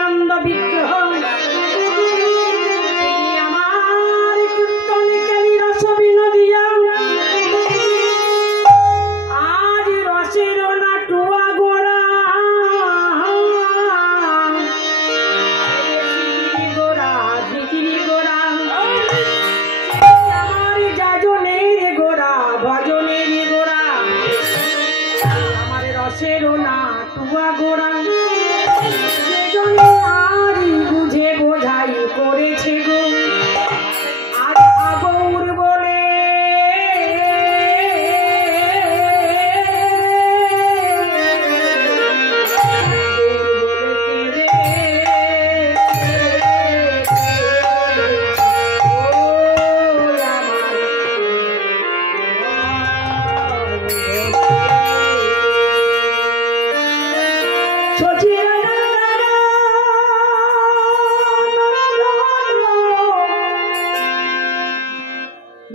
নিত্যানন্দ বিগ্রহ আমার কীর্তন কেলি রস বিনোদিয়া আজ রসের নাটুয়া গোড়া গোড়া দিগিরি গোড়া আমার যাজনের গোড়া ভজনের গোড়া আমার রসের নাটুয়া গোড়া বুঝে বোঝাই করেছে গো আজ আগৌর বলে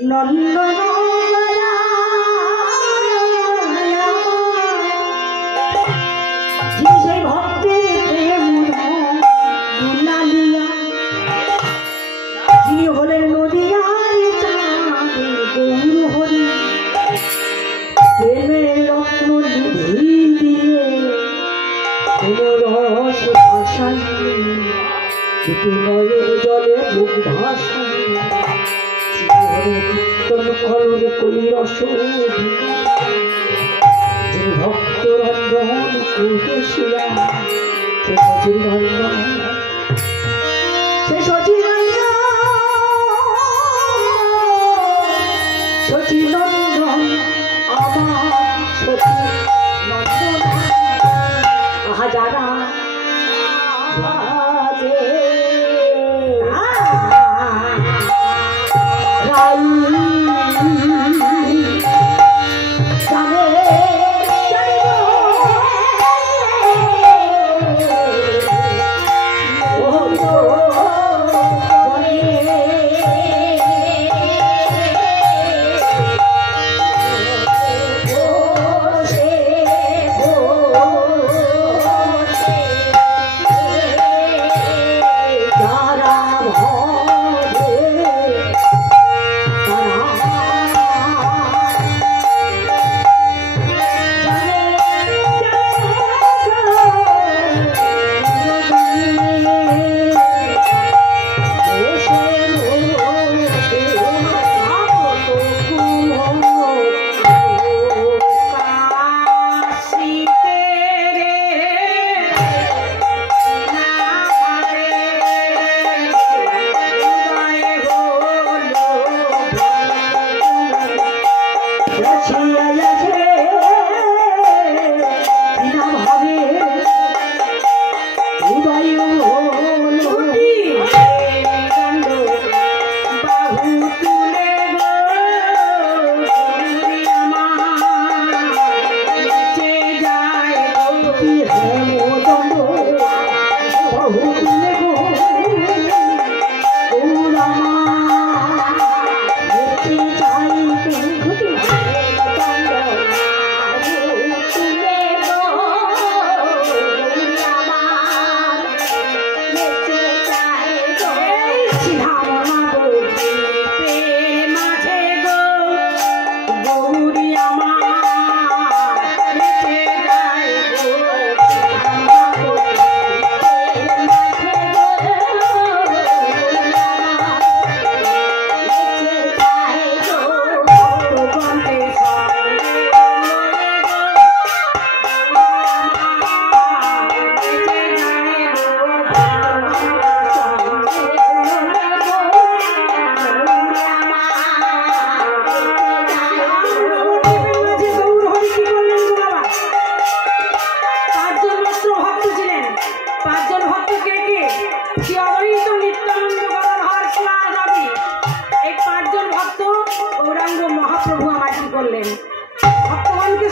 নন্দন সেই ভক্তের প্রেম গুলালিয়া যিনি হলেন নদিয়ার চাঁদে গৌর হরি প্রেমের রত্ন নিধি দিয়ে রস ভাষায় নয়ের জলে মুখ ভাষায় কীর্তন কলর কলি রস যে ভক্ত রন্ধন কুশিয়া সে সচিরঞ্জন সে সচিনন্দন আমার সচিনন্দন হাজারা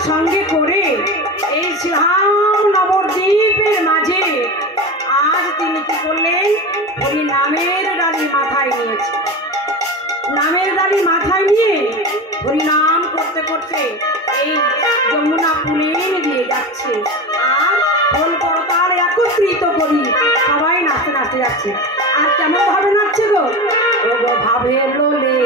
সঙ্গে করে এই শ্রীরাম নবদ্বীপের মাঝে আজ তিনি কি করলেন ওই নামের ডালি মাথায় নিয়েছে। নামের ডালি মাথায় নিয়ে হরিনাম করতে করতে এই যমুনা পুলিন দিয়ে যাচ্ছে আর ফল করতাল একত্রিত নৃত্য করি, সবাই নাচতে নাচতে যাচ্ছে। আর কেমন ভাবে নাচছে গো, ও গো ভাবে লোলে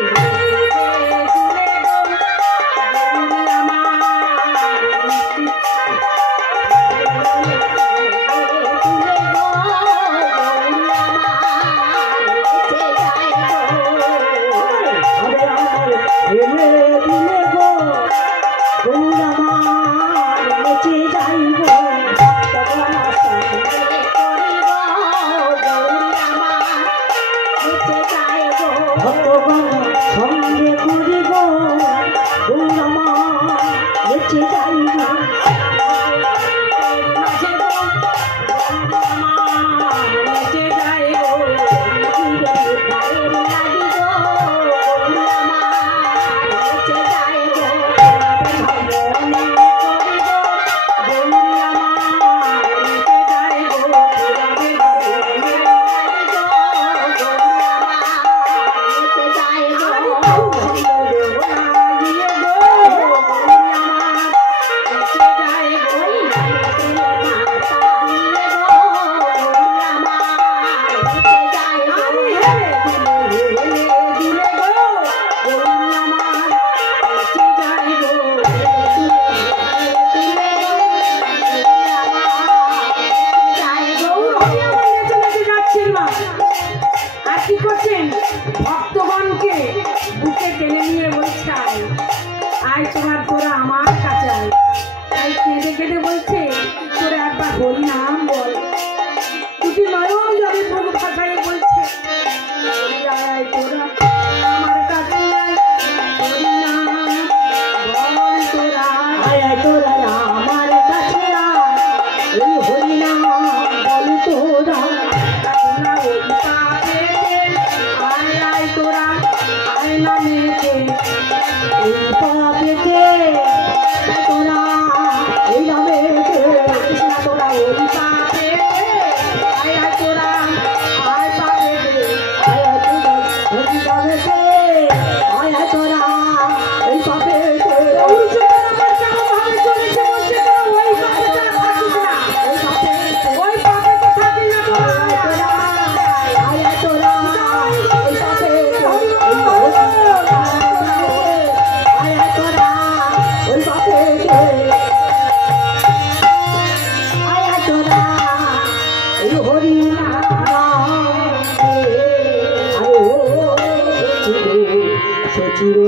Sachiro